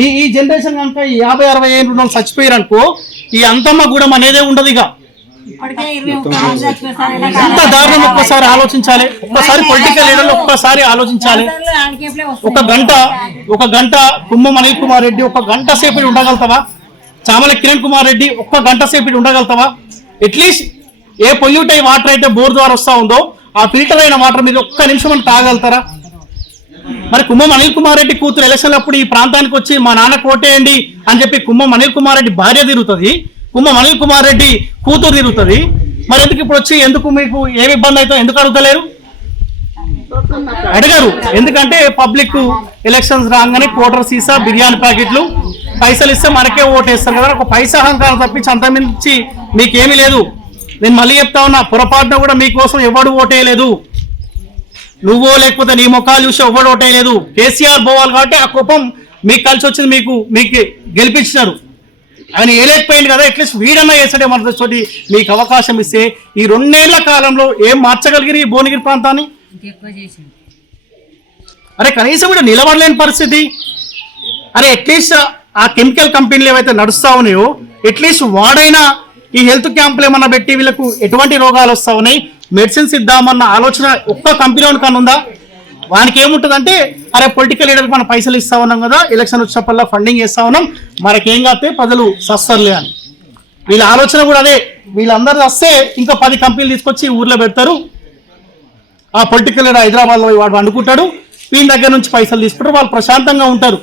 ఈ జనరేషన్ కనుక 50-60 ఏళ్ళు ఉన్న వాళ్ళు చచ్చిపోయారు అనుకో, ఈ అంతమ్మ గూడెం అనేదే ఉండదు. ఇక ఎంత దారుణం ఒక్కసారి ఆలోచించాలి. ఒక్కసారి పొలిటికల్ లీడర్లు ఒక్కసారి ఆలోచించాలి. ఒక గంట కుమ్మం అనిల్ కుమార్ రెడ్డి ఒక గంట సేపు ఉండగలుగుతావా? చామల కిరణ్ కుమార్ రెడ్డి ఒక్క గంట సేపు ఉండగలుగుతావా? అట్లీస్ట్ ఏ పొల్యూట్ అయ్యి వాటర్ అయితే బోర్ ద్వారా వస్తా ఉందో ఆ ఫిల్టర్ అయిన వాటర్ మీద ఒక్క నిమిషం అని తాగలుగుతారా? మరి కుమ్మం అనిల్ కుమార్ రెడ్డి కూతురు ఎలక్షన్ అప్పుడు ఈ ప్రాంతానికి వచ్చి మా నాన్న కోటేయండి అని చెప్పి కుమ్మం అనిల్ కుమార్ రెడ్డి భార్య తిరుగుతుంది, కుమ్మం అనిల్ కుమార్ రెడ్డి కూతురు తిరుగుతుంది. మరి ఎందుకు ఇప్పుడు వచ్చి ఎందుకు మీకు ఏమి ఇబ్బంది అవుతుందో ఎందుకు అడుగుతలేరు? అడగరు. ఎందుకంటే పబ్లిక్ ఎలక్షన్స్ రాగానే కోటర్ సీసా బిర్యానీ ప్యాకెట్లు పైసలు ఇస్తే మనకే ఓటేస్తారు కదా. ఒక పైసా అహంకారం తప్పించి అంతమించి మీకేమీ లేదు. నేను మళ్ళీ చెప్తా ఉన్నా, పొరపాటున కూడా మీకోసం ఎవడు ఓటేయలేదు. నువ్వో లేకపోతే నీ ముఖాలు చూసి ఎవడు ఓటేయలేదు. కేసీఆర్ పోవాలి కాబట్టి ఆ కోపం మీకు కలిసి వచ్చింది, మీకు గెలిపించినారు. ఆయన ఏలేకపోయింది కదా, అట్లీస్ట్ వీడన్నా వేసాడే మనతోటి మీకు అవకాశం ఇస్తే ఈ 2 ఏళ్ల కాలంలో ఏం మార్చగలిగిరి ఈ భువనగిరి ప్రాంతాన్ని? అరే కనీసం కూడా నిలబడలేని పరిస్థితి. అరే అట్లీస్ట్ ఆ కెమికల్ కంపెనీలు ఏవైతే నడుస్తా ఉన్నాయో అట్లీస్ట్ వాడైనా ఈ హెల్త్ క్యాంపులు ఏమన్నా పెట్టి వీళ్ళకు ఎటువంటి రోగాలు వస్తా ఉన్నాయి మెడిసిన్స్ ఇద్దామన్న ఆలోచన ఒక్క కంపెనీ కన్నా ఉందా? వానికి ఏముంటుందంటే అరే పొలిటికల్ లీడర్కి మనం పైసలు ఇస్తా ఉన్నాం కదా, ఎలక్షన్ వచ్చినప్పల్లా ఫండింగ్ చేస్తా ఉన్నాం, మనకేం కాస్తే ప్రజలు సస్తర్లే అని. వీళ్ళ ఆలోచన కూడా అదే. వీళ్ళందరూ వస్తే ఇంకా 10 కంపెనీలు తీసుకొచ్చి ఊర్లో పెడతారు. ఆ పొలిటికల్ లీడర్ హైదరాబాద్లో వాడు వండుకుంటాడు, వీళ్ళ దగ్గర నుంచి పైసలు తీసుకుంటారు, వాళ్ళు ప్రశాంతంగా ఉంటారు.